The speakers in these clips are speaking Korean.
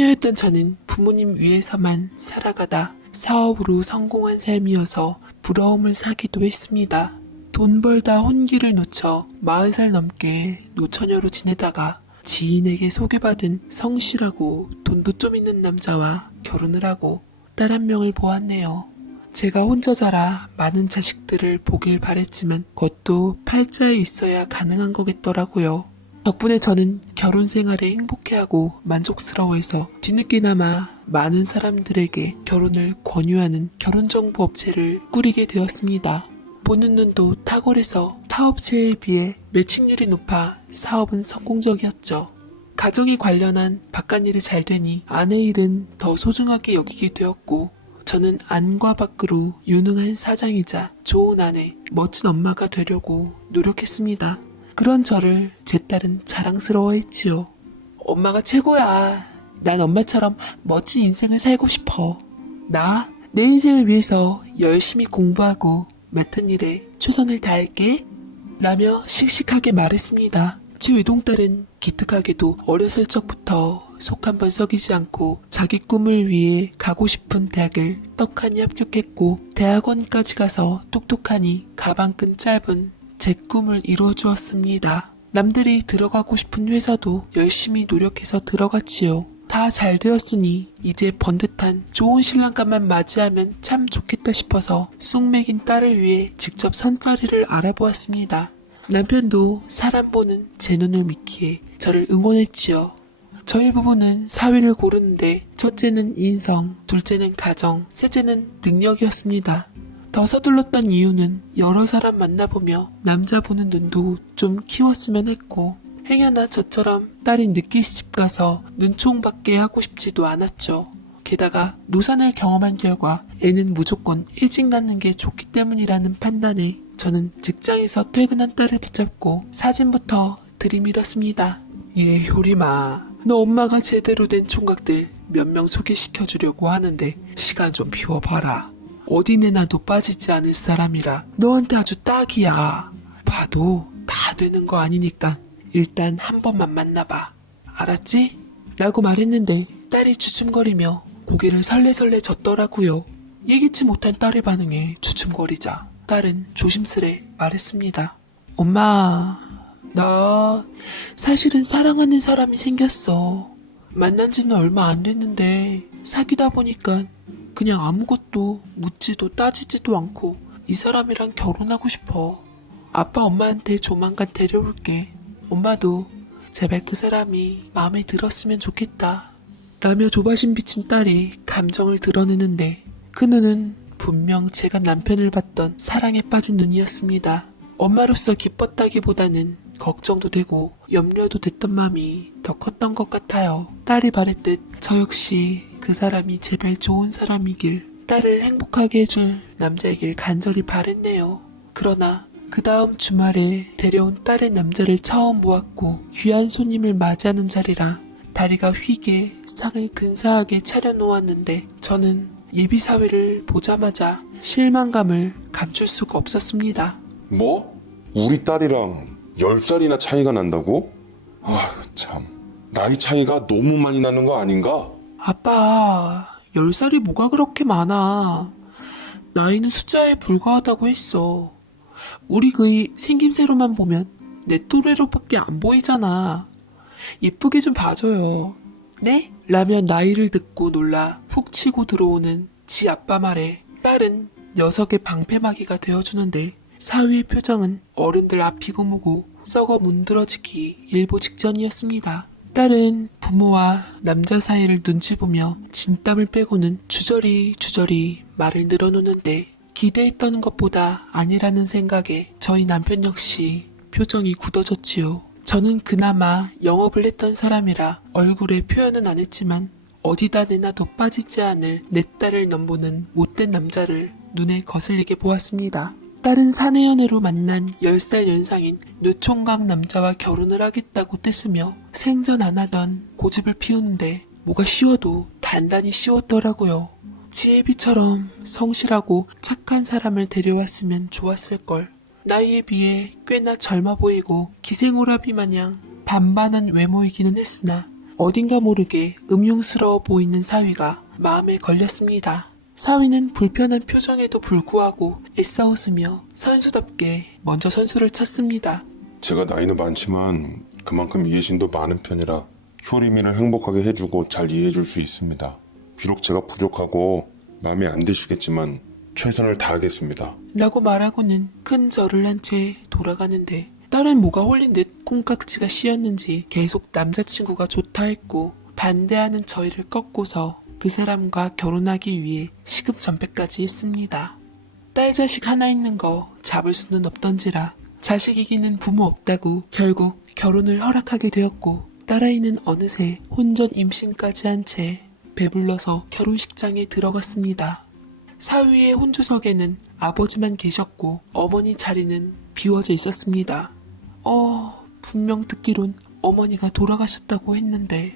처녀였던 저는 부모님 위에서만 살아가다 사업으로 성공한 삶이어서 부러움을 사기도 했습니다. 돈 벌다 혼기를 놓쳐 40살 넘게 노처녀로 지내다가 지인에게 소개받은 성실하고 돈도 좀 있는 남자와 결혼을 하고 딸 한 명을 보았네요. 제가 혼자 자라 많은 자식들을 보길 바랬지만 그것도 팔자에 있어야 가능한 거겠더라고요. 덕분에 저는 결혼 생활에 행복해하고 만족스러워해서 뒤늦게나마 많은 사람들에게 결혼을 권유하는 결혼정보 업체를 꾸리게 되었습니다. 보는 눈도 탁월해서 타 업체에 비해 매칭률이 높아 사업은 성공적이었죠. 가정에 관련한 바깥일이 잘 되니 아내 일은 더 소중하게 여기게 되었고 저는 안과 밖으로 유능한 사장이자 좋은 아내, 멋진 엄마가 되려고 노력했습니다. 그런 저를 제 딸은 자랑스러워했지요. 엄마가 최고야. 난 엄마처럼 멋진 인생을 살고 싶어. 내 인생을 위해서 열심히 공부하고 맡은 일에 최선을 다할게. 라며 씩씩하게 말했습니다. 제 외동딸은 기특하게도 어렸을 적부터 속 한 번 썩이지 않고 자기 꿈을 위해 가고 싶은 대학을 떡하니 합격했고 대학원까지 가서 똑똑하니 가방끈 짧은 제 꿈을 이루어 주었습니다. 남들이 들어가고 싶은 회사도 열심히 노력해서 들어갔지요. 다 잘 되었으니 이제 번듯한 좋은 신랑감만 맞이하면 참 좋겠다 싶어서 쑥맥인 딸을 위해 직접 선자리를 알아보았습니다. 남편도 사람 보는 제 눈을 믿기에 저를 응원했지요. 저희 부부는 사위를 고르는데 첫째는 인성, 둘째는 가정, 셋째는 능력이었습니다. 더 서둘렀던 이유는 여러 사람 만나보며 남자 보는 눈도 좀 키웠으면 했고 행여나 저처럼 딸이 늦게 시집 가서 눈총받게 하고 싶지도 않았죠. 게다가 노산을 경험한 결과 애는 무조건 일찍 낳는 게 좋기 때문이라는 판단에 저는 직장에서 퇴근한 딸을 붙잡고 사진부터 들이밀었습니다. 효림아, 너 엄마가 제대로 된 총각들 몇 명 소개시켜주려고 하는데 시간 좀 비워봐라. 어디 내놔도 빠지지 않을 사람이라 너한테 아주 딱이야. 봐도 다 되는 거 아니니까 일단 한 번만 만나봐. 알았지? 라고 말했는데 딸이 주춤거리며 고개를 설레설레 젓더라고요. 예기치 못한 딸의 반응에 주춤거리자 딸은 조심스레 말했습니다. 엄마, 나 사실은 사랑하는 사람이 생겼어. 만난 지는 얼마 안 됐는데 사귀다 보니까 그냥 아무것도 묻지도 따지지도 않고 이 사람이랑 결혼하고 싶어. 아빠 엄마한테 조만간 데려올게. 엄마도 제발 그 사람이 마음에 들었으면 좋겠다. 라며 조바심 비친 딸이 감정을 드러내는데 그 눈은 분명 제가 남편을 봤던 사랑에 빠진 눈이었습니다. 엄마로서 기뻤다기보다는 걱정도 되고 염려도 됐던 마음이 더 컸던 것 같아요. 딸이 바랬듯 저 역시 그 사람이 제발 좋은 사람이길, 딸을 행복하게 해줄 남자이길 간절히 바랬네요. 그러나 그 다음 주말에 데려온 딸의 남자를 처음 보았고 귀한 손님을 맞이하는 자리라 다리가 휘게 상을 근사하게 차려놓았는데 저는 예비사위를 보자마자 실망감을 감출 수가 없었습니다. 뭐? 우리 딸이랑 10살이나 차이가 난다고? 참, 나이 차이가 너무 많이 나는 거 아닌가? 아빠, 10살이 뭐가 그렇게 많아. 나이는 숫자에 불과하다고 했어. 우리 그이 생김새로만 보면 내 또래로밖에 안 보이잖아. 예쁘게 좀 봐줘요. 네? 라며 나이를 듣고 놀라 훅 치고 들어오는 지 아빠 말에 딸은 녀석의 방패막이가 되어주는데 사위의 표정은 어른들 앞이고 뭐고 썩어 문드러지기 일보 직전이었습니다. 딸은 부모와 남자 사이를 눈치 보며 진땀을 빼고는 주저리 말을 늘어놓는데 기대했던 것보다 아니라는 생각에 저희 남편 역시 표정이 굳어졌지요. 저는 그나마 영업을 했던 사람이라 얼굴에 표현은 안 했지만 어디다 내놔도 빠지지 않을 내 딸을 넘보는 못된 남자를 눈에 거슬리게 보았습니다. 딸은 사내연애로 만난 10살 연상인 노총각 남자와 결혼을 하겠다고 떼쓰며 생전 안 하던 고집을 피우는데 뭐가 쉬워도 단단히 쉬웠더라고요. 지혜비처럼 성실하고 착한 사람을 데려왔으면 좋았을걸. 나이에 비해 꽤나 젊어 보이고 기생오라비 마냥 반반한 외모이기는 했으나 어딘가 모르게 음흉스러워 보이는 사위가 마음에 걸렸습니다. 사위는 불편한 표정에도 불구하고 애써 웃으며 선수답게 먼저 선수를 쳤습니다. 제가 나이는 많지만 그만큼 이해심도 많은 편이라 효림이를 행복하게 해주고 잘 이해해줄 수 있습니다. 비록 제가 부족하고 마음에 안 드시겠지만 최선을 다하겠습니다. 라고 말하고는 큰 절을 한 채 돌아가는데 딸은 뭐가 홀린 듯 콩깍지가 씌었는지 계속 남자친구가 좋다 했고 반대하는 저희를 꺾고서 그 사람과 결혼하기 위해 시급전폐까지 했습니다. 딸 자식 하나 있는 거 잡을 수는 없던지라 자식 이기는 부모 없다고 결국 결혼을 허락하게 되었고 딸아이는 어느새 혼전 임신까지 한 채 배불러서 결혼식장에 들어갔습니다. 사위의 혼주석에는 아버지만 계셨고 어머니 자리는 비워져 있었습니다. 분명 듣기론 어머니가 돌아가셨다고 했는데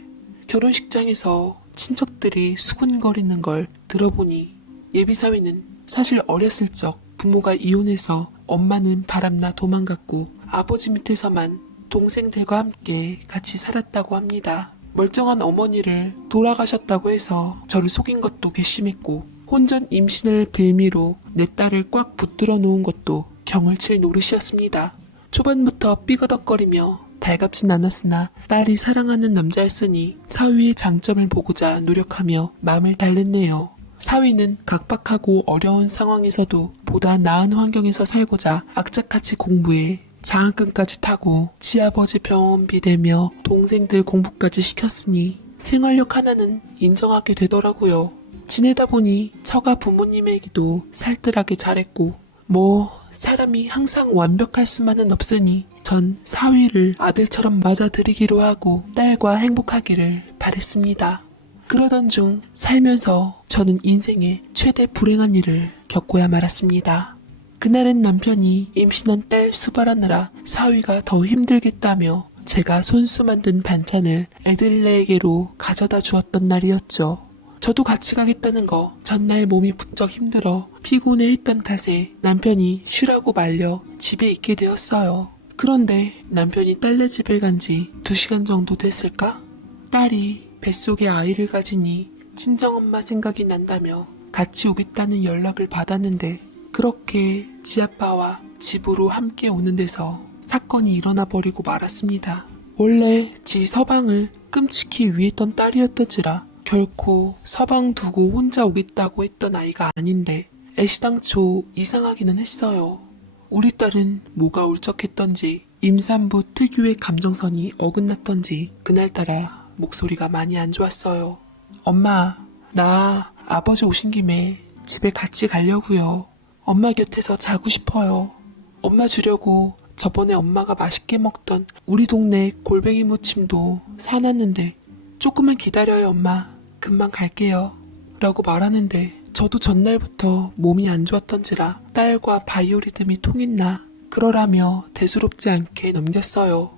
결혼식장에서 친척들이 수군거리는 걸 들어보니 예비사위는 사실 어렸을 적 부모가 이혼해서 엄마는 바람나 도망갔고 아버지 밑에서만 동생들과 함께 같이 살았다고 합니다. 멀쩡한 어머니를 돌아가셨다고 해서 저를 속인 것도 괘씸했고 혼전 임신을 빌미로 내 딸을 꽉 붙들어 놓은 것도 경을 칠 노릇이었습니다. 초반부터 삐거덕거리며 달갑진 않았으나 딸이 사랑하는 남자였으니 사위의 장점을 보고자 노력하며 마음을 달랬네요. 사위는 각박하고 어려운 상황에서도 보다 나은 환경에서 살고자 악착같이 공부해 장학금까지 타고 지아버지 병원비 대며 동생들 공부까지 시켰으니 생활력 하나는 인정하게 되더라고요. 지내다 보니 처가 부모님에게도 살뜰하게 잘했고 사람이 항상 완벽할 수만은 없으니 전 사위를 아들처럼 맞아들이기로 하고 딸과 행복하기를 바랬습니다. 그러던 중 살면서 저는 인생의 최대 불행한 일을 겪고야 말았습니다. 그날은 남편이 임신한 딸 수발하느라 사위가 더 힘들겠다며 제가 손수 만든 반찬을 애들네에게로 가져다 주었던 날이었죠. 저도 같이 가겠다는 거 전날 몸이 부쩍 힘들어 피곤해했던 탓에 남편이 쉬라고 말려 집에 있게 되었어요. 그런데 남편이 딸네 집에 간 지 2시간 정도 됐을까? 딸이 뱃속에 아이를 가지니 친정엄마 생각이 난다며 같이 오겠다는 연락을 받았는데 그렇게 지아빠와 집으로 함께 오는 데서 사건이 일어나 버리고 말았습니다. 원래 지 서방을 끔찍히 위했던 딸이었던지라 결코 서방 두고 혼자 오겠다고 했던 아이가 아닌데 애시당초 이상하기는 했어요. 우리 딸은 뭐가 울적했던지 임산부 특유의 감정선이 어긋났던지 그날따라 목소리가 많이 안 좋았어요. 엄마, 나 아버지 오신 김에 집에 같이 가려고요. 엄마 곁에서 자고 싶어요. 엄마 주려고 저번에 엄마가 맛있게 먹던 우리 동네 골뱅이 무침도 사놨는데 조금만 기다려요 엄마. 금방 갈게요. 라고 말하는데 저도 전날부터 몸이 안 좋았던지라 딸과 바이오리듬이 통했나 그러라며 대수롭지 않게 넘겼어요.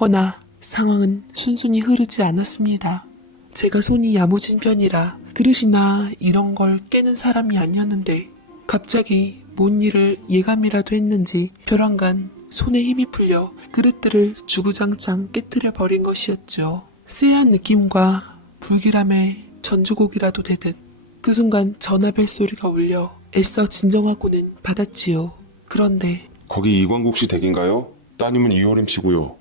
허나 상황은 순순히 흐르지 않았습니다. 제가 손이 야무진 편이라 그릇이나 이런 걸 깨는 사람이 아니었는데 갑자기 뭔 일을 예감이라도 했는지 벼랑간 손에 힘이 풀려 그릇들을 주구장창 깨뜨려 버린 것이었죠. 쎄한 느낌과 불길함에 전주곡이라도 되듯 그 순간 전화벨 소리가 울려 애써 진정하고는 받았지요. 그런데 거기 이광국 씨 댁인가요? 따님은 이효림 씨고요.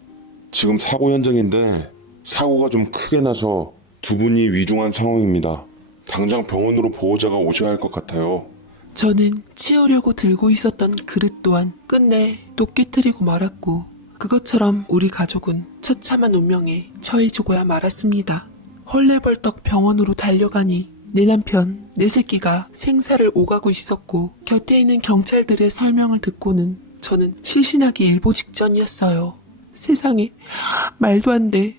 지금 사고 현장인데 사고가 좀 크게 나서 두 분이 위중한 상황입니다. 당장 병원으로 보호자가 오셔야 할 것 같아요. 저는 치우려고 들고 있었던 그릇 또한 끝내 또 깨뜨리고 말았고 그것처럼 우리 가족은 처참한 운명에 처해지고야 말았습니다. 헐레벌떡 병원으로 달려가니 내 남편, 내 새끼가 생사를 오가고 있었고 곁에 있는 경찰들의 설명을 듣고는 저는 실신하기 일보 직전이었어요. 세상에 말도 안 돼.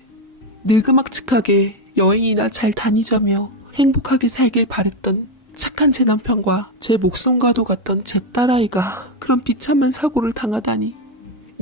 늙음악측하게 여행이나 잘 다니자며 행복하게 살길 바랬던 착한 제 남편과 제 목숨과도 같던 제 딸아이가 그런 비참한 사고를 당하다니.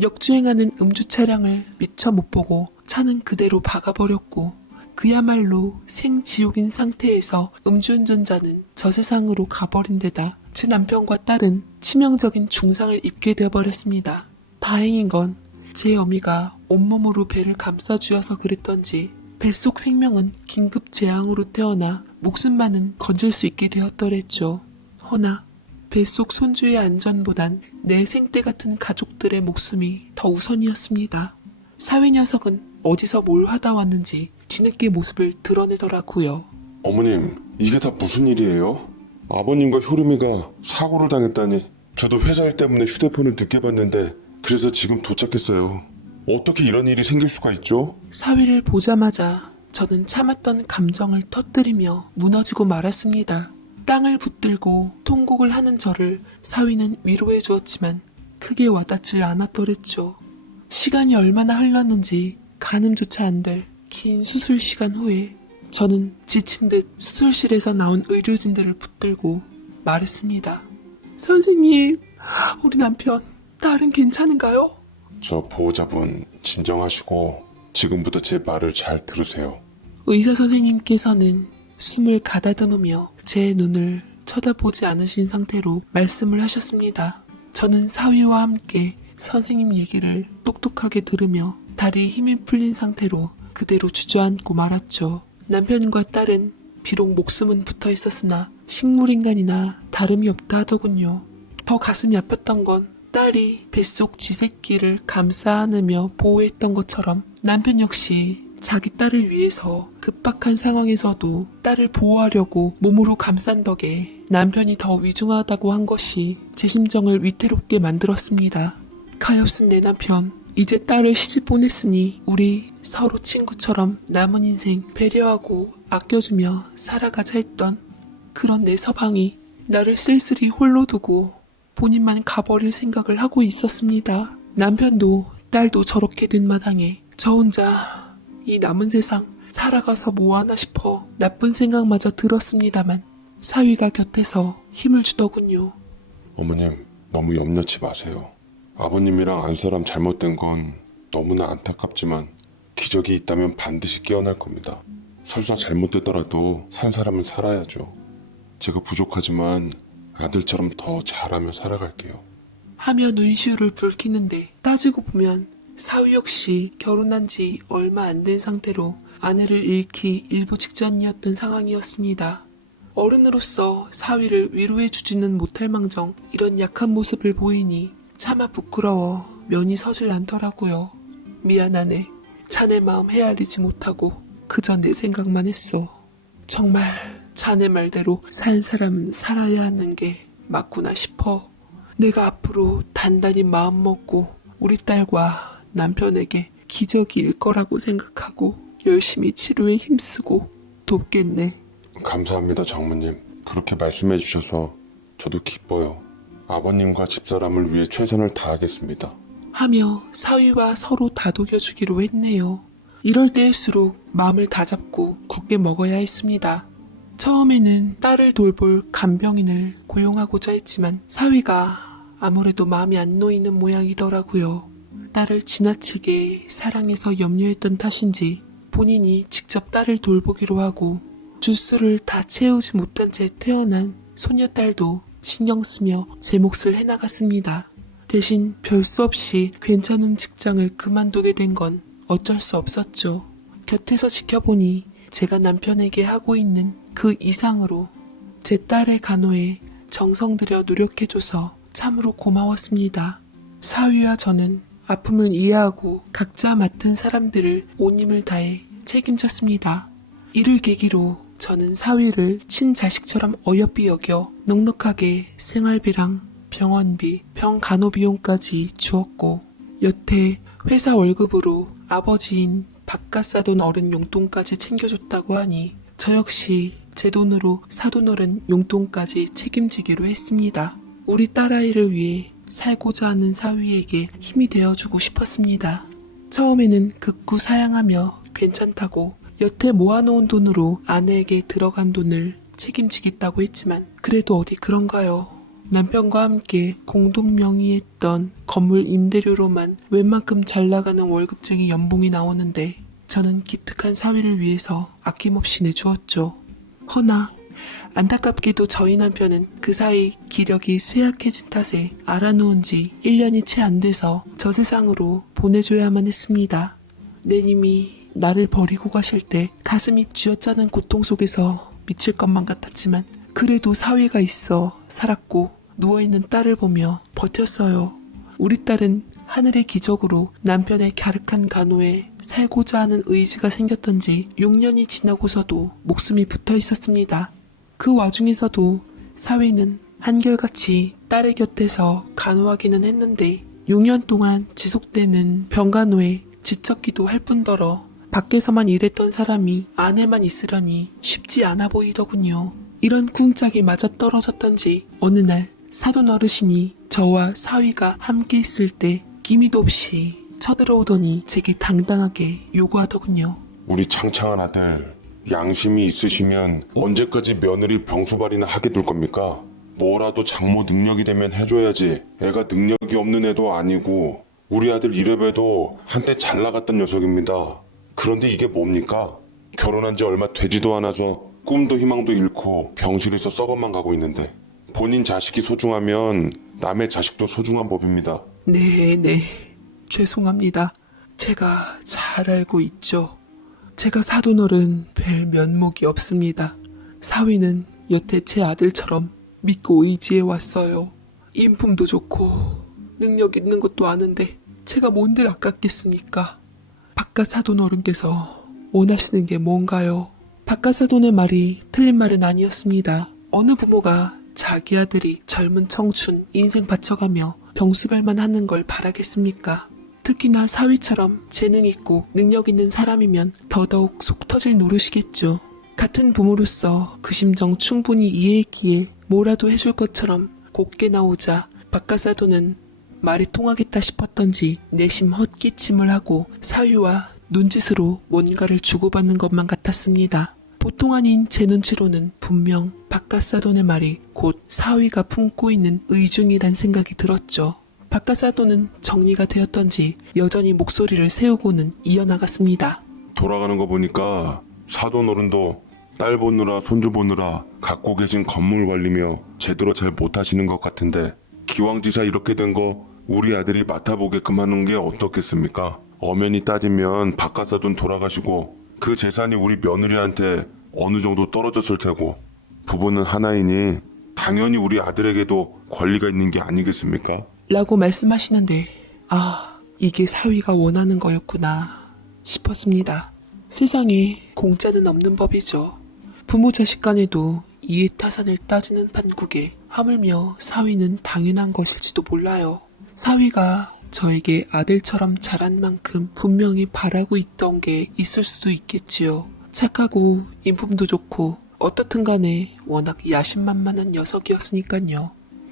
역주행하는 음주 차량을 미처 못 보고 차는 그대로 박아버렸고 그야말로 생지옥인 상태에서 음주운전자는 저 세상으로 가버린 데다 제 남편과 딸은 치명적인 중상을 입게 되어버렸습니다. 다행인 건 제 어미가 온몸으로 배를 감싸주어서 그랬던지 뱃속 생명은 긴급 재앙으로 태어나 목숨만은 건질 수 있게 되었더랬죠. 허나 뱃속 손주의 안전보단 내 생때 같은 가족들의 목숨이 더 우선이었습니다. 사위 녀석은 어디서 뭘 하다 왔는지 뒤늦게 모습을 드러내더라고요. 어머님, 이게 다 무슨 일이에요? 아버님과 효림이가 사고를 당했다니. 저도 회사 일 때문에 휴대폰을 늦게 봤는데 그래서 지금 도착했어요. 어떻게 이런 일이 생길 수가 있죠? 사위를 보자마자 저는 참았던 감정을 터뜨리며 무너지고 말았습니다. 땅을 붙들고 통곡을 하는 저를 사위는 위로해 주었지만 크게 와닿질 않았더랬죠. 시간이 얼마나 흘렀는지 가늠조차 안 될 긴 수술 시간 후에 저는 지친 듯 수술실에서 나온 의료진들을 붙들고 말했습니다. 선생님, 우리 남편, 딸은 괜찮은가요? 저 보호자분 진정하시고 지금부터 제 말을 잘 들으세요. 의사 선생님께서는 숨을 가다듬으며 제 눈을 쳐다보지 않으신 상태로 말씀을 하셨습니다. 저는 사위와 함께 선생님 얘기를 똑똑하게 들으며 다리에 힘이 풀린 상태로 그대로 주저앉고 말았죠. 남편과 딸은 비록 목숨은 붙어 있었으나 식물인간이나 다름이 없다 하더군요. 더 가슴이 아팠던 건 딸이 뱃속 쥐새끼를 감싸 안으며 보호했던 것처럼 남편 역시 자기 딸을 위해서 급박한 상황에서도 딸을 보호하려고 몸으로 감싼 덕에 남편이 더 위중하다고 한 것이 제 심정을 위태롭게 만들었습니다. 가엾은 내 남편, 이제 딸을 시집 보냈으니 우리 서로 친구처럼 남은 인생 배려하고 아껴주며 살아가자 했던 그런 내 서방이 나를 쓸쓸히 홀로 두고 본인만 가버릴 생각을 하고 있었습니다. 남편도 딸도 저렇게 된 마당에 저 혼자 이 남은 세상 살아가서 뭐하나 싶어 나쁜 생각마저 들었습니다만 사위가 곁에서 힘을 주더군요. 어머님, 너무 염려치 마세요. 아버님이랑 안사람 잘못된 건 너무나 안타깝지만 기적이 있다면 반드시 깨어날 겁니다. 설사 잘못되더라도 산 사람은 살아야죠. 제가 부족하지만 아들처럼 더 잘하며 살아갈게요. 하며 눈시울을 붉히는데 따지고 보면 사위 역시 결혼한 지 얼마 안 된 상태로 아내를 잃기 일보 직전이었던 상황이었습니다. 어른으로서 사위를 위로해 주지는 못할 망정 이런 약한 모습을 보이니 차마 부끄러워 면이 서질 않더라고요. 미안하네. 자네 마음 헤아리지 못하고 그저 내 생각만 했어. 정말 자네 말대로 산 사람은 살아야 하는 게 맞구나 싶어. 내가 앞으로 단단히 마음먹고 우리 딸과 남편에게 기적이 일 거라고 생각하고 열심히 치료에 힘쓰고 돕겠네. 감사합니다, 장모님. 그렇게 말씀해 주셔서 저도 기뻐요. 아버님과 집사람을 위해 최선을 다하겠습니다. 하며 사위와 서로 다독여주기로 했네요. 이럴 때일수록 마음을 다잡고 굳게 먹어야 했습니다. 처음에는 딸을 돌볼 간병인을 고용하고자 했지만 사위가 아무래도 마음이 안 놓이는 모양이더라고요. 딸을 지나치게 사랑해서 염려했던 탓인지 본인이 직접 딸을 돌보기로 하고 주스를 다 채우지 못한 채 태어난 소녀딸도 신경 쓰며 제 몫을 해나갔습니다. 대신 별 수 없이 괜찮은 직장을 그만두게 된 건 어쩔 수 없었죠. 곁에서 지켜보니 제가 남편에게 하고 있는 그 이상으로 제 딸의 간호에 정성 들여 노력해줘서 참으로 고마웠습니다. 사위와 저는 아픔을 이해하고 각자 맡은 사람들을 온 힘을 다해 책임졌습니다. 이를 계기로 저는 사위를 친자식처럼 어여삐 여겨 넉넉하게 생활비랑 병원비, 병간호비용까지 주었고 여태 회사 월급으로 아버지인 바깥 사돈 어른 용돈까지 챙겨줬다고 하니 저 역시 제 돈으로 사돈 어른 용돈까지 책임지기로 했습니다. 우리 딸아이를 위해 살고자 하는 사위에게 힘이 되어주고 싶었습니다. 처음에는 극구 사양하며 괜찮다고 여태 모아놓은 돈으로 아내에게 들어간 돈을 책임지겠다고 했지만 그래도 어디 그런가요? 남편과 함께 공동 명의했던 건물 임대료로만 웬만큼 잘 나가는 월급쟁이 연봉이 나오는데 저는 기특한 사위를 위해서 아낌없이 내주었죠. 허나 안타깝게도 저희 남편은 그 사이 기력이 쇠약해진 탓에 알아누운 지 1년이 채 안 돼서 저 세상으로 보내줘야만 했습니다. 내님이 나를 버리고 가실 때 가슴이 쥐어짜는 고통 속에서 미칠 것만 같았지만 그래도 사위가 있어 살았고 누워있는 딸을 보며 버텼어요. 우리 딸은 하늘의 기적으로 남편의 갸륵한 간호에 살고자 하는 의지가 생겼던지 6년이 지나고서도 목숨이 붙어 있었습니다. 그 와중에서도 사위는 한결같이 딸의 곁에서 간호하기는 했는데 6년 동안 지속되는 병간호에 지쳤기도 할 뿐더러 밖에서만 일했던 사람이 안에만 있으려니 쉽지 않아 보이더군요. 이런 궁짝이 맞아떨어졌던지 어느 날 사돈 어르신이 저와 사위가 함께 있을 때 기미도 없이 쳐들어오더니 제게 당당하게 요구하더군요. 우리 창창한 아들, 양심이 있으시면 언제까지 며느리 병수발이나 하게 둘 겁니까? 뭐라도 장모 능력이 되면 해줘야지. 애가 능력이 없는 애도 아니고 우리 아들 이래봬도 한때 잘 나갔던 녀석입니다. 그런데 이게 뭡니까? 결혼한 지 얼마 되지도 않아서 꿈도 희망도 잃고 병실에서 썩어만 가고 있는데 본인 자식이 소중하면 남의 자식도 소중한 법입니다. 네, 죄송합니다. 제가 잘 알고 있죠. 제가 사돈어른 뵐 면목이 없습니다. 사위는 여태 제 아들처럼 믿고 의지해 왔어요. 인품도 좋고 능력 있는 것도 아는데 제가 뭔들 아깝겠습니까? 바깥 사돈어른께서 원하시는 게 뭔가요? 바깥 사돈의 말이 틀린 말은 아니었습니다. 어느 부모가 자기 아들이 젊은 청춘 인생 바쳐가며 병수발만 하는 걸 바라겠습니까? 특히나 사위처럼 재능 있고 능력 있는 사람이면 더더욱 속 터질 노릇이겠죠. 같은 부모로서 그 심정 충분히 이해했기에 뭐라도 해줄 것처럼 곱게 나오자 바깥사돈은 말이 통하겠다 싶었던지 내심 헛기침을 하고 사위와 눈짓으로 뭔가를 주고받는 것만 같았습니다. 보통 아닌 제 눈치로는 분명 바깥사돈의 말이 곧 사위가 품고 있는 의중이란 생각이 들었죠. 바깥사돈은 정리가 되었던지 여전히 목소리를 세우고는 이어나갔습니다. 돌아가는 거 보니까 사돈 어른도 딸 보느라 손주 보느라 갖고 계신 건물 관리며 제대로 잘 못하시는 것 같은데 기왕지사 이렇게 된 거 우리 아들이 맡아보게끔 하는 게 어떻겠습니까? 엄연히 따지면 바깥사돈 돌아가시고 그 재산이 우리 며느리한테 어느 정도 떨어졌을 테고 부부는 하나이니 당연히 우리 아들에게도 권리가 있는 게 아니겠습니까? 라고 말씀하시는데 이게 사위가 원하는 거였구나 싶었습니다. 세상에 공짜는 없는 법이죠. 부모 자식 간에도 이해타산을 따지는 판국에 하물며 사위는 당연한 것일지도 몰라요. 사위가 저에게 아들처럼 자란 만큼 분명히 바라고 있던 게 있을 수도 있겠지요. 착하고 인품도 좋고 어떻든 간에 워낙 야심만만한 녀석이었으니까요.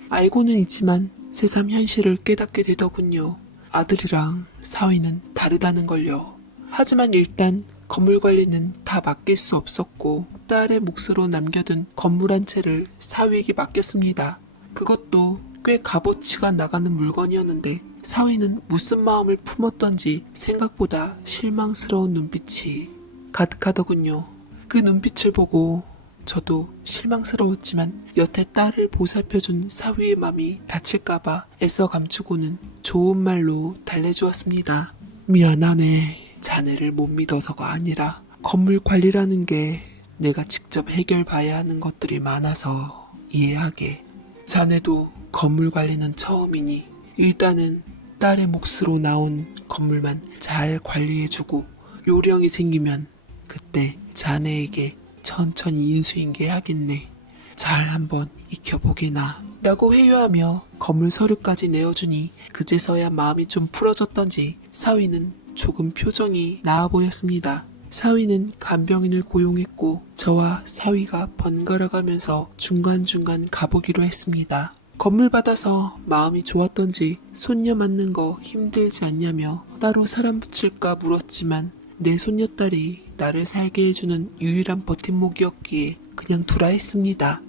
알고는 있지만 새삼 현실을 깨닫게 되더군요. 아들이랑 사위는 다르다는 걸요. 하지만 일단 건물 관리는 다 맡길 수 없었고 딸의 몫으로 남겨둔 건물 한 채를 사위에게 맡겼습니다. 그것도 꽤 값어치가 나가는 물건이었는데 사위는 무슨 마음을 품었던지 생각보다 실망스러운 눈빛이 가득하더군요. 그 눈빛을 보고 저도 실망스러웠지만 여태 딸을 보살펴준 사위의 맘이 다칠까봐 애써 감추고는 좋은 말로 달래주었습니다. 미안하네. 자네를 못 믿어서가 아니라 건물 관리라는 게 내가 직접 해결봐야 하는 것들이 많아서 이해하게. 자네도 건물 관리는 처음이니 일단은 딸의 몫으로 나온 건물만 잘 관리해주고 요령이 생기면 그때 자네에게 천천히 인수인계하겠네. 잘 한번 익혀보게나. 라고 회유하며 건물 서류까지 내어주니 그제서야 마음이 좀 풀어졌던지 사위는 조금 표정이 나아 보였습니다. 사위는 간병인을 고용했고 저와 사위가 번갈아가면서 중간중간 가보기로 했습니다. 건물 받아서 마음이 좋았던지 손녀 맞는 거 힘들지 않냐며 따로 사람 붙일까 물었지만 내 손녀딸이 나를 살게 해주는 유일한 버팀목이었기에 그냥 두라 했습니다.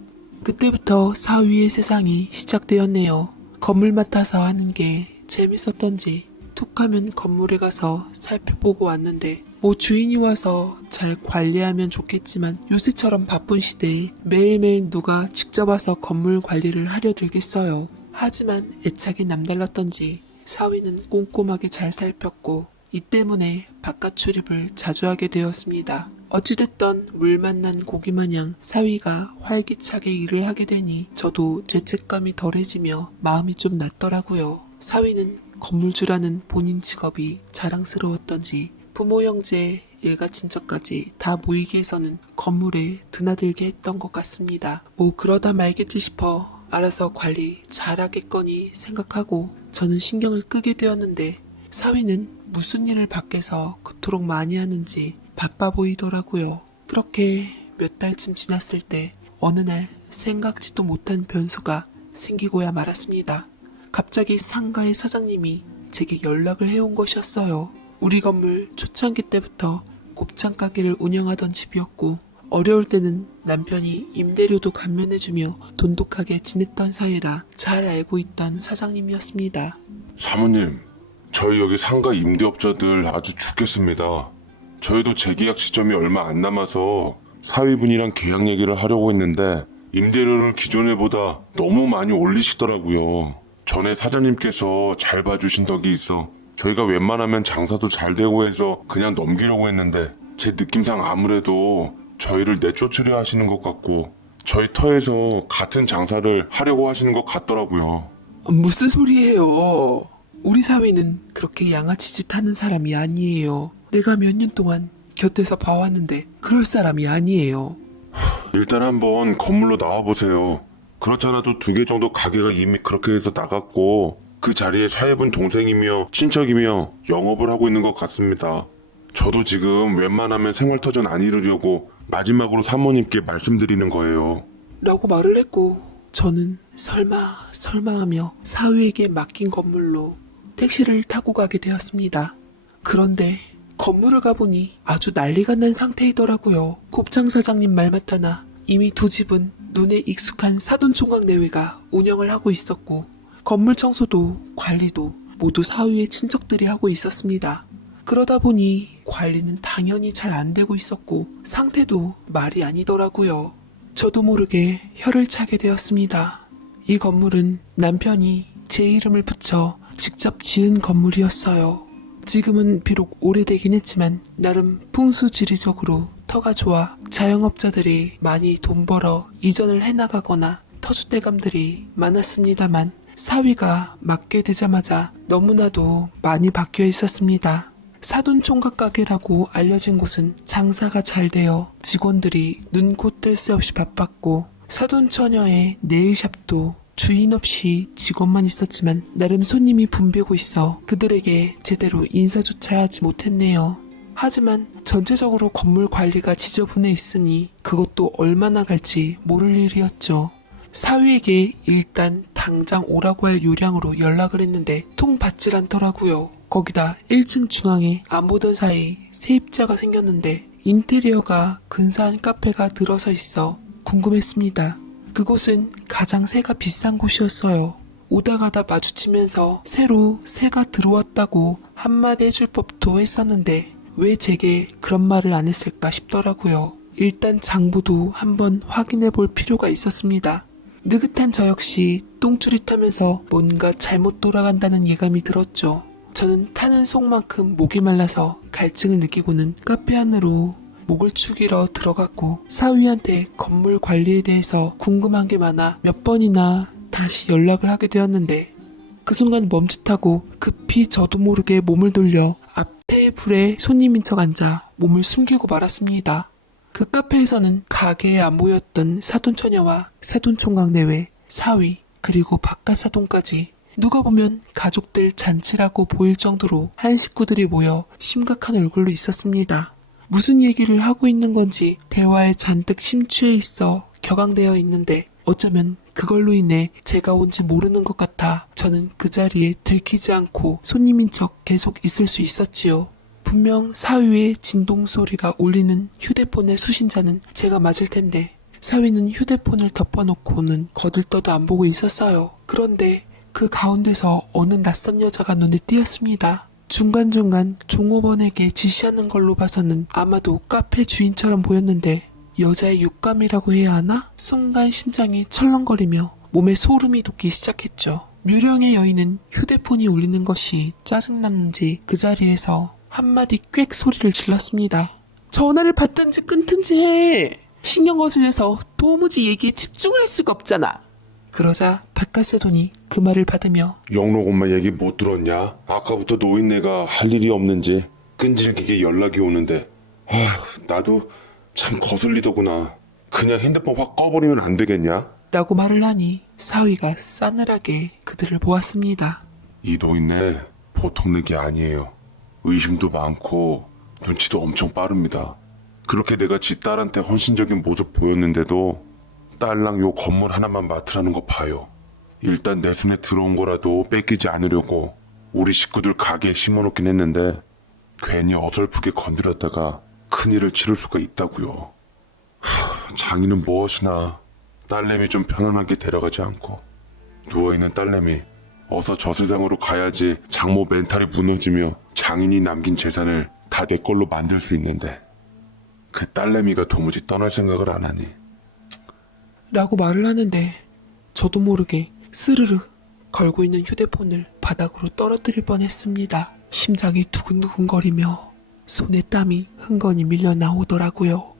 그때부터 사위의 세상이 시작되었네요. 건물 맡아서 하는 게 재밌었던지 툭하면 건물에 가서 살펴보고 왔는데 뭐 주인이 와서 잘 관리하면 좋겠지만 요새처럼 바쁜 시대에 매일매일 누가 직접 와서 건물 관리를 하려 들겠어요. 하지만 애착이 남달랐던지 사위는 꼼꼼하게 잘 살폈고 이 때문에 바깥 출입을 자주 하게 되었습니다. 어찌됐던 물 만난 고기 마냥 사위가 활기차게 일을 하게 되니 저도 죄책감이 덜해지며 마음이 좀 낫더라고요. 사위는 건물주라는 본인 직업이 자랑스러웠던지 부모 형제 일가 친척까지 다 모이게 해서는 건물에 드나들게 했던 것 같습니다. 뭐 그러다 말겠지 싶어 알아서 관리 잘하겠거니 생각하고 저는 신경을 끄게 되었는데 사위는 무슨 일을 밖에서 그토록 많이 하는지 바빠 보이더라고요. 그렇게 몇 달쯤 지났을 때 어느 날 생각지도 못한 변수가 생기고야 말았습니다. 갑자기 상가의 사장님이 제게 연락을 해온 것이었어요. 우리 건물 초창기 때부터 곱창 가게를 운영하던 집이었고 어려울 때는 남편이 임대료도 감면해주며 돈독하게 지냈던 사이라 잘 알고 있던 사장님이었습니다. 사모님, 저희 여기 상가 임대업자들 아주 죽겠습니다. 저희도 재계약 시점이 얼마 안 남아서 사위분이랑 계약 얘기를 하려고 했는데 임대료를 기존에보다 너무 많이 올리시더라고요. 전에 사장님께서 잘 봐주신 덕이 있어 저희가 웬만하면 장사도 잘 되고 해서 그냥 넘기려고 했는데 제 느낌상 아무래도 저희를 내쫓으려 하시는 것 같고 저희 터에서 같은 장사를 하려고 하시는 것 같더라고요. 무슨 소리예요? 우리 사위는 그렇게 양아치 짓 하는 사람이 아니에요. 내가 몇 년 동안 곁에서 봐왔는데 그럴 사람이 아니에요. 일단 한번 건물로 나와보세요. 그렇잖아도 2개 정도 가게가 이미 그렇게 해서 나갔고 그 자리에 사위분 동생이며 친척이며 영업을 하고 있는 것 같습니다. 저도 지금 웬만하면 생활터전 안 이루려고 마지막으로 사모님께 말씀드리는 거예요. 라고 말을 했고 저는 설마 하며 사위에게 맡긴 건물로 택시를 타고 가게 되었습니다. 그런데 건물을 가보니 아주 난리가 난 상태이더라고요. 곱창 사장님 말 맞다나 이미 2집은 눈에 익숙한 사돈총각 내외가 운영을 하고 있었고 건물 청소도 관리도 모두 사위의 친척들이 하고 있었습니다. 그러다 보니 관리는 당연히 잘 안 되고 있었고 상태도 말이 아니더라고요. 저도 모르게 혀를 차게 되었습니다. 이 건물은 남편이 제 이름을 붙여 직접 지은 건물이었어요. 지금은 비록 오래되긴 했지만 나름 풍수지리적으로 터가 좋아 자영업자들이 많이 돈 벌어 이전을 해나가거나 터줏대감들이 많았습니다만 사위가 맡게 되자마자 너무나도 많이 바뀌어 있었습니다. 사돈총각 가게라고 알려진 곳은 장사가 잘 되어 직원들이 눈코 뜰 새 없이 바빴고 사돈처녀의 네일샵도 주인 없이 직원만 있었지만 나름 손님이 붐비고 있어 그들에게 제대로 인사조차 하지 못했네요. 하지만 전체적으로 건물 관리가 지저분해 있으니 그것도 얼마나 갈지 모를 일이었죠. 사위에게 일단 당장 오라고 할 요량으로 연락을 했는데 통 받질 않더라고요. 거기다 1층 중앙에 안 보던 사이 세입자가 생겼는데 인테리어가 근사한 카페가 들어서 있어 궁금했습니다. 그곳은 가장 새가 비싼 곳이었어요. 오다 가다 마주치면서 새로 새가 들어왔다고 한마디 해줄 법도 했었는데 왜 제게 그런 말을 안 했을까 싶더라고요. 일단 장부도 한번 확인해 볼 필요가 있었습니다. 느긋한 저 역시 똥줄이 타면서 뭔가 잘못 돌아간다는 예감이 들었죠. 저는 타는 속만큼 목이 말라서 갈증을 느끼고는 카페 안으로 목을 축이러 들어갔고 사위한테 건물 관리에 대해서 궁금한 게 많아 몇 번이나 다시 연락을 하게 되었는데 그 순간 멈칫하고 급히 저도 모르게 몸을 돌려 앞 테이블에 손님인 척 앉아 몸을 숨기고 말았습니다. 그 카페에서는 가게에 안 보였던 사돈처녀와 사돈총각 내외, 사위, 그리고 바깥 사돈까지 누가 보면 가족들 잔치라고 보일 정도로 한 식구들이 모여 심각한 얼굴로 있었습니다. 무슨 얘기를 하고 있는 건지 대화에 잔뜩 심취해 있어 격앙되어 있는데 어쩌면 그걸로 인해 제가 온지 모르는 것 같아 저는 그 자리에 들키지 않고 손님인 척 계속 있을 수 있었지요. 분명 사위의 진동 소리가 울리는 휴대폰의 수신자는 제가 맞을 텐데 사위는 휴대폰을 덮어놓고는 거들떠도 안 보고 있었어요. 그런데 그 가운데서 어느 낯선 여자가 눈에 띄었습니다. 중간중간 종업원에게 지시하는 걸로 봐서는 아마도 카페 주인처럼 보였는데 여자의 육감이라고 해야 하나? 순간 심장이 철렁거리며 몸에 소름이 돋기 시작했죠. 묘령의 여인은 휴대폰이 울리는 것이 짜증났는지 그 자리에서 한마디 꽥 소리를 질렀습니다. 전화를 받든지 끊든지 해. 신경 거슬려서 도무지 얘기에 집중을 할 수가 없잖아. 그러자 바깥세돈이 그 말을 받으며 영록 엄마 얘기 못 들었냐? 아까부터 노인네가 할 일이 없는지 끈질기게 연락이 오는데 나도 참 거슬리더구나. 그냥 핸드폰 확 꺼버리면 안 되겠냐? 라고 말을 하니 사위가 싸늘하게 그들을 보았습니다. 이 노인네 보통 넥이 아니에요. 의심도 많고 눈치도 엄청 빠릅니다. 그렇게 내가 지 딸한테 헌신적인 모습 보였는데도 딸랑 요 건물 하나만 맡으라는 거 봐요. 일단 내 손에 들어온 거라도 뺏기지 않으려고 우리 식구들 가게에 심어놓긴 했는데 괜히 어설프게 건드렸다가 큰일을 치를 수가 있다고요. 장인은 무엇이나 딸내미 좀 편안하게 데려가지 않고 누워있는 딸내미 어서 저 세상으로 가야지 장모 멘탈이 무너지며 장인이 남긴 재산을 다 내 걸로 만들 수 있는데 그 딸내미가 도무지 떠날 생각을 안 하니 라고 말을 하는데 저도 모르게 스르르 걸고 있는 휴대폰을 바닥으로 떨어뜨릴 뻔했습니다. 심장이 두근두근거리며 손에 땀이 흥건히 밀려 나오더라고요.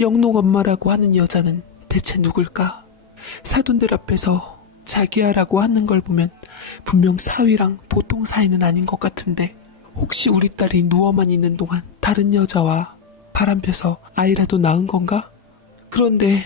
영록 엄마라고 하는 여자는 대체 누굴까? 사돈들 앞에서 자기야라고 하는 걸 보면 분명 사위랑 보통 사이는 아닌 것 같은데 혹시 우리 딸이 누워만 있는 동안 다른 여자와 바람펴서 아이라도 낳은 건가? 그런데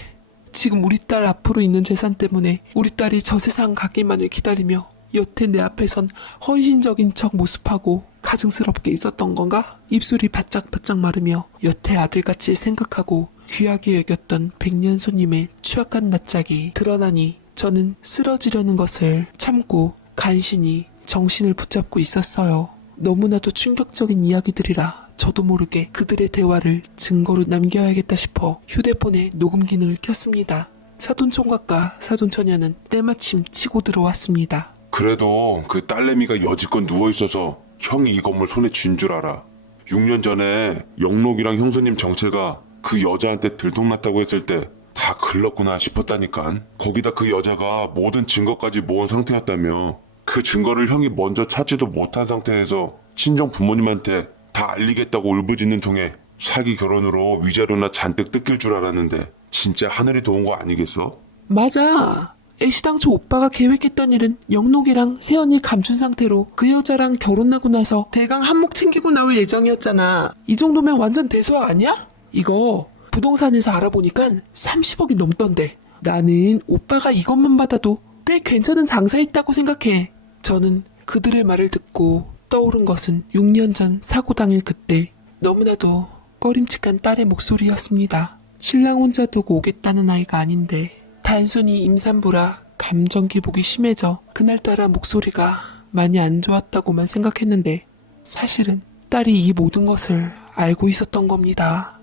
지금 우리 딸 앞으로 있는 재산 때문에 우리 딸이 저 세상 가기만을 기다리며 여태 내 앞에선 헌신적인 척 모습하고 가증스럽게 있었던 건가? 입술이 바짝바짝 마르며 여태 아들같이 생각하고 귀하게 여겼던 백년손님의 추악한 낯짝이 드러나니 저는 쓰러지려는 것을 참고 간신히 정신을 붙잡고 있었어요. 너무나도 충격적인 이야기들이라 저도 모르게 그들의 대화를 증거로 남겨야겠다 싶어 휴대폰에 녹음 기능을 켰습니다. 사돈총각과 사돈처녀는 때마침 치고 들어왔습니다. 그래도 그 딸내미가 여지껏 누워있어서 형이 이 건물 손에 쥔 줄 알아. 6년 전에 영록이랑 형수님 정체가 그 여자한테 들통났다고 했을 때 다 글렀구나 싶었다니깐. 거기다 그 여자가 모든 증거까지 모은 상태였다며. 그 증거를 형이 먼저 찾지도 못한 상태에서 친정 부모님한테 다 알리겠다고 울부짖는 통에 사기 결혼으로 위자료나 잔뜩 뜯길 줄 알았는데 진짜 하늘이 도운 거 아니겠어? 맞아. 애시당초 오빠가 계획했던 일은 영록이랑 세연이 감춘 상태로 그 여자랑 결혼하고 나서 대강 한몫 챙기고 나올 예정이었잖아. 이 정도면 완전 대수학 아니야? 이거 부동산에서 알아보니까 30억이 넘던데 나는 오빠가 이것만 받아도 꽤 괜찮은 장사했다고 생각해. 저는 그들의 말을 듣고 떠오른 것은 6년 전 사고 당일 그때 너무나도 꺼림칙한 딸의 목소리였습니다. 신랑 혼자 두고 오겠다는 아이가 아닌데 단순히 임산부라 감정 기복이 심해져 그날따라 목소리가 많이 안 좋았다고만 생각했는데 사실은 딸이 이 모든 것을 알고 있었던 겁니다.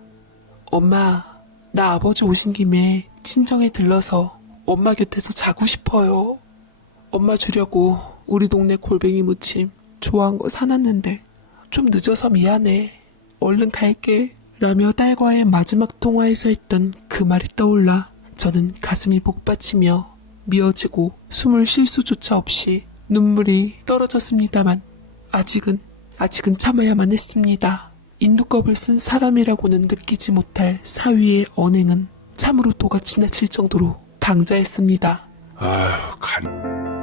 엄마, 나 아버지 오신 김에 친정에 들러서 엄마 곁에서 자고 싶어요. 엄마 주려고 우리 동네 골뱅이 무침 좋아한 거 사놨는데 좀 늦어서 미안해. 얼른 갈게. 라며 딸과의 마지막 통화에서 했던 그 말이 떠올라 저는 가슴이 복받치며 미어지고 숨을 쉴 수조차 없이 눈물이 떨어졌습니다만 아직은 참아야만 했습니다. 인두껍을 쓴 사람이라고는 느끼지 못할 사위의 언행은 참으로 도가 지나칠 정도로 방자했습니다. 아휴, 간...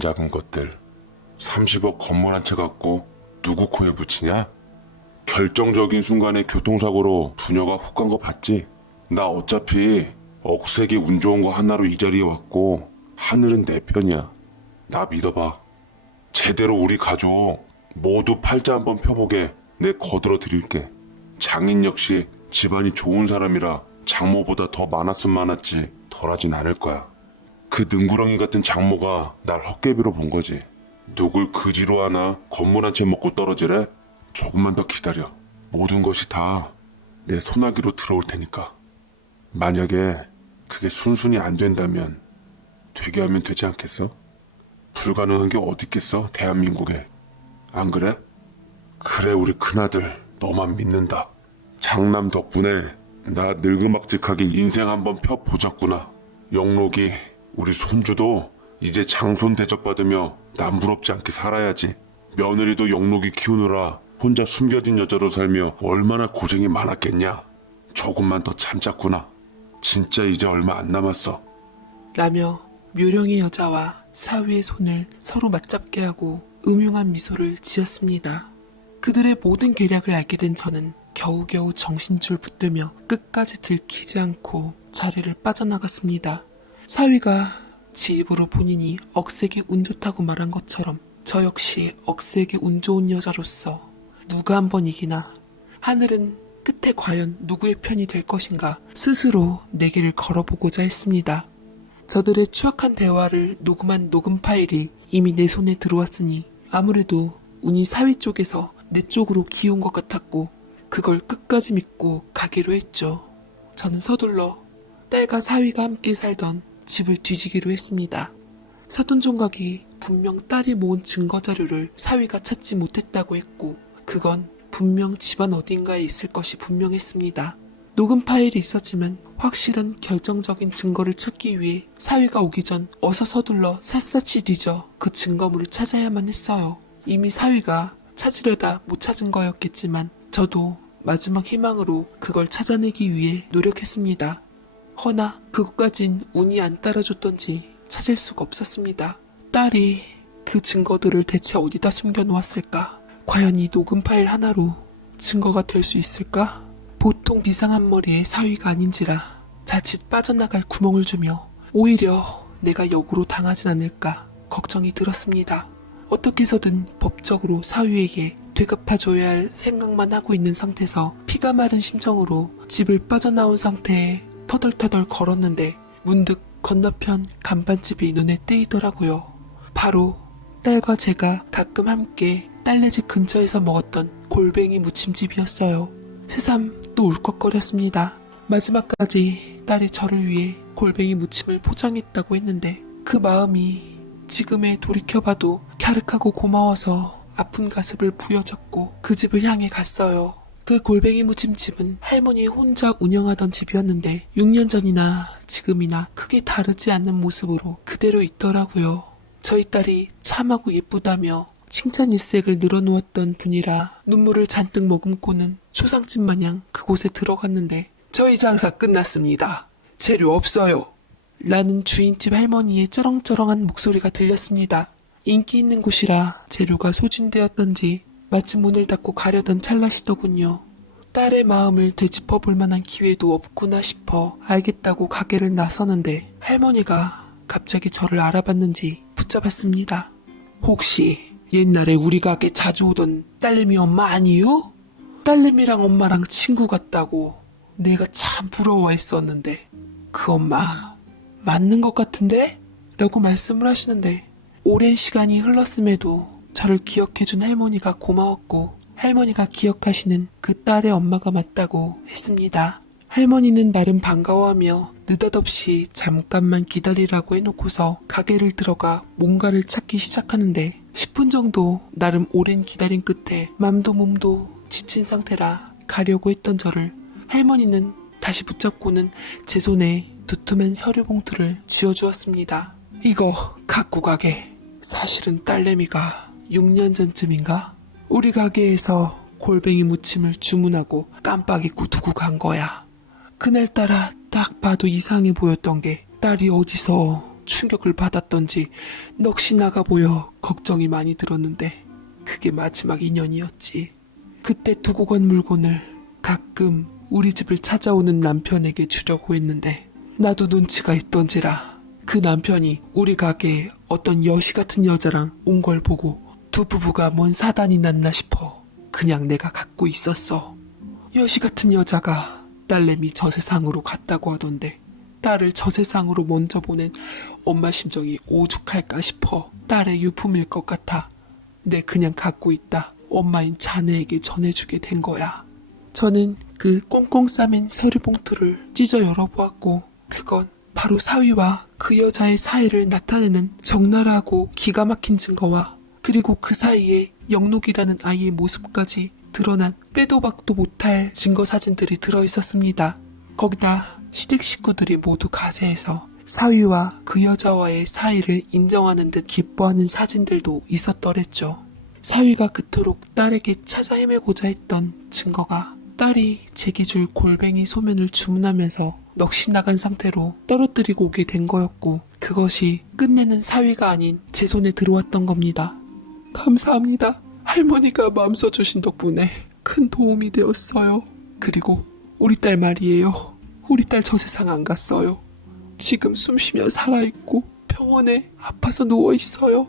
작은 것들. 30억 건물 한 채 갖고 누구 코에 붙이냐? 결정적인 순간에 교통사고로 부녀가 훅 간 거 봤지? 나 어차피 억세게 운 좋은 거 하나로 이 자리에 왔고 하늘은 내 편이야. 나 믿어봐. 제대로 우리 가족 모두 팔자 한번 펴보게 내 거들어 드릴게. 장인 역시 집안이 좋은 사람이라 장모보다 더 많았으면 많았지 덜하진 않을 거야. 그 능구렁이 같은 장모가 날 헛개비로 본 거지. 누굴 그지로 하나 건물 한 채 먹고 떨어지래? 조금만 더 기다려. 모든 것이 다 내 소나기로 들어올 테니까. 만약에 그게 순순히 안 된다면 되게 하면 되지 않겠어? 불가능한 게 어디 있겠어, 대한민국에. 안 그래? 그래, 우리 큰아들 너만 믿는다. 장남 덕분에 나 늙음막직하게 인생 한번 펴보자꾸나. 영록이 우리 손주도 이제 장손 대접받으며 남부럽지 않게 살아야지. 며느리도 영록이 키우느라 혼자 숨겨진 여자로 살며 얼마나 고생이 많았겠냐. 조금만 더 참자꾸나. 진짜 이제 얼마 안 남았어. 라며 묘령의 여자와 사위의 손을 서로 맞잡게 하고 음흉한 미소를 지었습니다. 그들의 모든 계략을 알게 된 저는 겨우겨우 정신줄 붙들며 끝까지 들키지 않고 자리를 빠져나갔습니다. 사위가 지 입으로 본인이 억세게 운 좋다고 말한 것처럼 저 역시 억세게 운 좋은 여자로서 누가 한번 이기나, 하늘은 끝에 과연 누구의 편이 될 것인가 스스로 내기를 걸어보고자 했습니다. 저들의 추악한 대화를 녹음한 녹음 파일이 이미 내 손에 들어왔으니 아무래도 운이 사위 쪽에서 내 쪽으로 기운 것 같았고 그걸 끝까지 믿고 가기로 했죠. 저는 서둘러 딸과 사위가 함께 살던 집을 뒤지기로 했습니다. 사돈총각이 분명 딸이 모은 증거자료를 사위가 찾지 못했다고 했고 그건 분명 집안 어딘가에 있을 것이 분명했습니다. 녹음 파일이 있었지만 확실한 결정적인 증거를 찾기 위해 사위가 오기 전 어서 서둘러 샅샅이 뒤져 그 증거물을 찾아야만 했어요. 이미 사위가 찾으려다 못 찾은 거였겠지만 저도 마지막 희망으로 그걸 찾아내기 위해 노력했습니다. 허나 그것까진 운이 안 따라줬던지 찾을 수가 없었습니다. 딸이 그 증거들을 대체 어디다 숨겨놓았을까? 과연 이 녹음 파일 하나로 증거가 될 수 있을까? 보통 비상한 머리의 사위가 아닌지라 자칫 빠져나갈 구멍을 주며 오히려 내가 역으로 당하진 않을까 걱정이 들었습니다. 어떻게 해서든 법적으로 사위에게 되갚아줘야 할 생각만 하고 있는 상태에서 피가 마른 심정으로 집을 빠져나온 상태에 터덜터덜 걸었는데 문득 건너편 간판집이 눈에 띄더라고요. 바로 딸과 제가 가끔 함께 딸네집 근처에서 먹었던 골뱅이 무침집이었어요. 새삼 또 울컥거렸습니다. 마지막까지 딸이 저를 위해 골뱅이 무침을 포장했다고 했는데 그 마음이 지금에 돌이켜봐도 갸륵하고 고마워서 아픈 가슴을 부여잡고 그 집을 향해 갔어요. 그 골뱅이 무침집은 할머니 혼자 운영하던 집이었는데 6년 전이나 지금이나 크게 다르지 않는 모습으로 그대로 있더라고요. 저희 딸이 참하고 예쁘다며 칭찬 일색을 늘어놓았던 분이라 눈물을 잔뜩 머금고는 초상집 마냥 그곳에 들어갔는데 저희 장사 끝났습니다. 재료 없어요. 라는 주인집 할머니의 쩌렁쩌렁한 목소리가 들렸습니다. 인기 있는 곳이라 재료가 소진되었던지 마침 문을 닫고 가려던 찰나시더군요. 딸의 마음을 되짚어볼 만한 기회도 없구나 싶어 알겠다고 가게를 나서는데 할머니가 갑자기 저를 알아봤는지 붙잡았습니다. 혹시 옛날에 우리 가게 자주 오던 딸내미 엄마 아니요? 딸내미랑 엄마랑 친구 같다고 내가 참 부러워했었는데 그 엄마 맞는 것 같은데? 라고 말씀을 하시는데 오랜 시간이 흘렀음에도 저를 기억해준 할머니가 고마웠고 할머니가 기억하시는 그 딸의 엄마가 맞다고 했습니다. 할머니는 나름 반가워하며 느닷없이 잠깐만 기다리라고 해놓고서 가게를 들어가 뭔가를 찾기 시작하는데 10분 정도 나름 오랜 기다림 끝에 맘도 몸도 지친 상태라 가려고 했던 저를 할머니는 다시 붙잡고는 제 손에 두툼한 서류 봉투를 쥐어주었습니다. 이거 갖고 가게. 사실은 딸내미가 6년 전쯤인가 우리 가게에서 골뱅이 무침을 주문하고 깜빡 잊고 두고 간 거야. 그날따라 딱 봐도 이상해 보였던 게 딸이 어디서 충격을 받았던지 넋이 나가 보여 걱정이 많이 들었는데 그게 마지막 인연이었지. 그때 두고 간 물건을 가끔 우리 집을 찾아오는 남편에게 주려고 했는데 나도 눈치가 있던지라 그 남편이 우리 가게에 어떤 여시 같은 여자랑 온 걸 보고 두 부부가 뭔 사단이 났나 싶어 그냥 내가 갖고 있었어. 여시 같은 여자가 딸내미 저 세상으로 갔다고 하던데 딸을 저 세상으로 먼저 보낸 엄마 심정이 오죽할까 싶어 딸의 유품일 것 같아 내 그냥 갖고 있다 엄마인 자네에게 전해주게 된 거야. 저는 그 꽁꽁 싸맨 서류 봉투를 찢어 열어보았고 그건 바로 사위와 그 여자의 사이를 나타내는 적나라하고 기가 막힌 증거와 그리고 그 사이에 영록이라는 아이의 모습까지 드러난 빼도 박도 못할 증거 사진들이 들어있었습니다. 거기다 시댁 식구들이 모두 가세해서 사위와 그 여자와의 사이를 인정하는 듯 기뻐하는 사진들도 있었더랬죠. 사위가 그토록 딸에게 찾아 헤매고자 했던 증거가 딸이 제기 줄 골뱅이 소면을 주문하면서 넋이 나간 상태로 떨어뜨리고 오게 된 거였고 그것이 끝내는 사위가 아닌 제 손에 들어왔던 겁니다. 감사합니다. 할머니가 마음 써주신 덕분에 큰 도움이 되었어요. 그리고 우리 딸 말이에요. 우리 딸 저 세상 안 갔어요. 지금 숨쉬며 살아있고 병원에 아파서 누워있어요.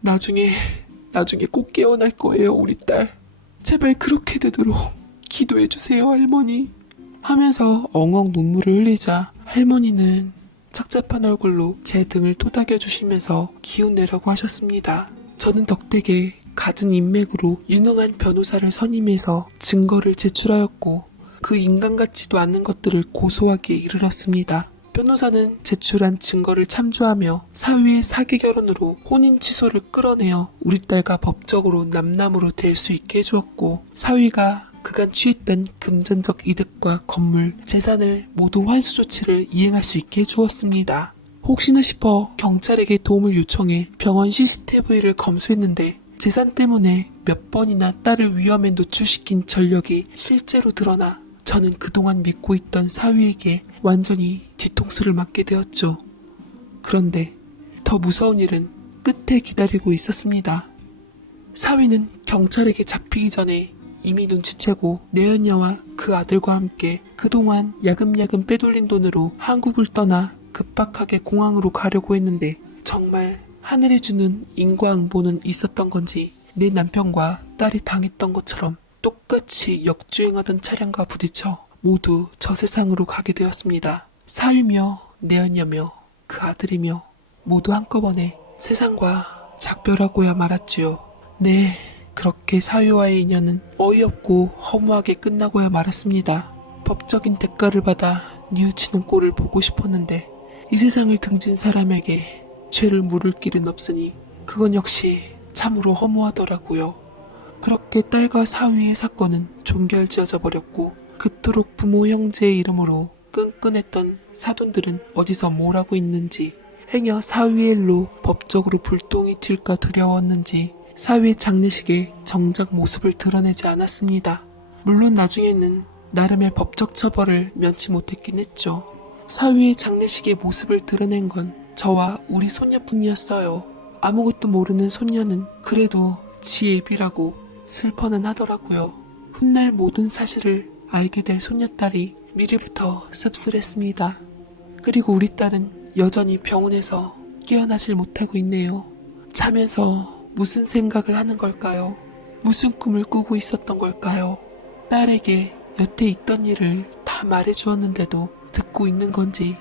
나중에 꼭 깨어날 거예요, 우리 딸. 제발 그렇게 되도록 기도해주세요, 할머니. 하면서 엉엉 눈물을 흘리자 할머니는 착잡한 얼굴로 제 등을 토닥여 주시면서 기운 내라고 하셨습니다. 저는 덕택에 갖은 인맥으로 유능한 변호사를 선임해서 증거를 제출하였고 그 인간 같지도 않은 것들을 고소하기에 이르렀습니다. 변호사는 제출한 증거를 참조하며 사위의 사기 결혼으로 혼인 취소를 끌어내어 우리 딸과 법적으로 남남으로 될 수 있게 해주었고 사위가 그간 취했던 금전적 이득과 건물, 재산을 모두 환수 조치를 이행할 수 있게 해주었습니다. 혹시나 싶어 경찰에게 도움을 요청해 병원 CCTV를 검수했는데 재산 때문에 몇 번이나 딸을 위험에 노출시킨 전력이 실제로 드러나 저는 그동안 믿고 있던 사위에게 완전히 뒤통수를 맞게 되었죠. 그런데 더 무서운 일은 끝에 기다리고 있었습니다. 사위는 경찰에게 잡히기 전에 이미 눈치채고 내연녀와 그 아들과 함께 그동안 야금야금 빼돌린 돈으로 한국을 떠나 급박하게 공항으로 가려고 했는데 정말 하늘이 주는 인과응보는 있었던 건지 내 남편과 딸이 당했던 것처럼 똑같이 역주행하던 차량과 부딪혀 모두 저 세상으로 가게 되었습니다. 사위며 내연녀며 그 아들이며 모두 한꺼번에 세상과 작별하고야 말았지요. 네, 그렇게 사위와의 인연은 어이없고 허무하게 끝나고야 말았습니다. 법적인 대가를 받아 뉘우치는 꼴을 보고 싶었는데 이 세상을 등진 사람에게 죄를 물을 길은 없으니 그건 역시 참으로 허무하더라고요. 그렇게 딸과 사위의 사건은 종결지어져 버렸고 그토록 부모 형제의 이름으로 끈끈했던 사돈들은 어디서 뭘 하고 있는지 행여 사위의 일로 법적으로 불똥이 튈까 두려웠는지 사위의 장례식에 정작 모습을 드러내지 않았습니다. 물론 나중에는 나름의 법적 처벌을 면치 못했긴 했죠. 사위의 장례식의 모습을 드러낸 건 저와 우리 손녀뿐이었어요. 아무것도 모르는 손녀는 그래도 지 애비라고 슬퍼는 하더라고요. 훗날 모든 사실을 알게 될 손녀딸이 미리부터 씁쓸했습니다. 그리고 우리 딸은 여전히 병원에서 깨어나질 못하고 있네요. 자면서 무슨 생각을 하는 걸까요? 무슨 꿈을 꾸고 있었던 걸까요? 딸에게 여태 있던 일을 다 말해주었는데도 듣고 있는 건지